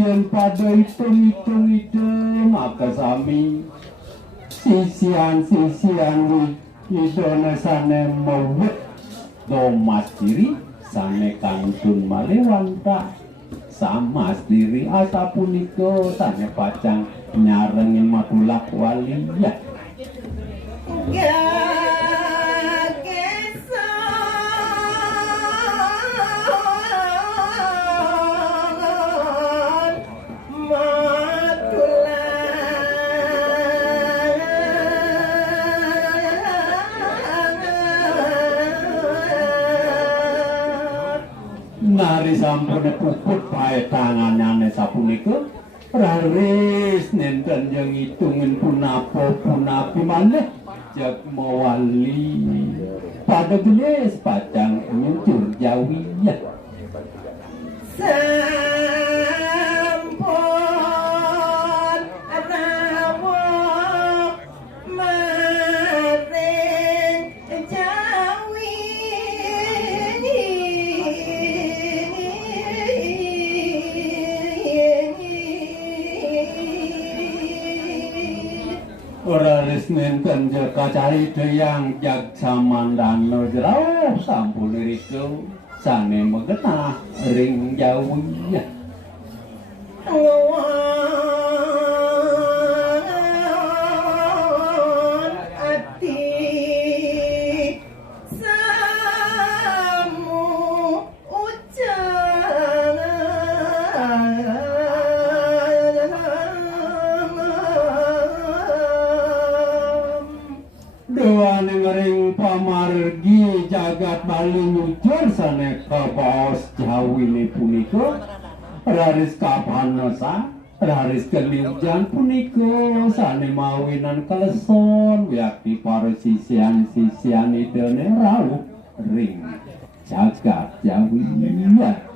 sisian pada hitung maka sami sisian idona sane mewet domas diri sane kantun malewanta sama diri asa punika sane pacang nyarengin matulak waliyah nari sampun puput pae tanganane sapunika raris nenten yang hitungin punapi maneh jak mawali pada gelis pacang nyucur jawiyah sampun rawuh maring jawi ora resmen kanjeng kacari yang jag samandana jero sampun rika sane megenah ring jawiyah ngawon ati samu doane ngering pamargi jagat bali nyucur sane kabaos jawine punika raris kapanasa raris keliujan punika sane mawinan kaleson yakti para sisian idene rawuh ring jagat jawiyah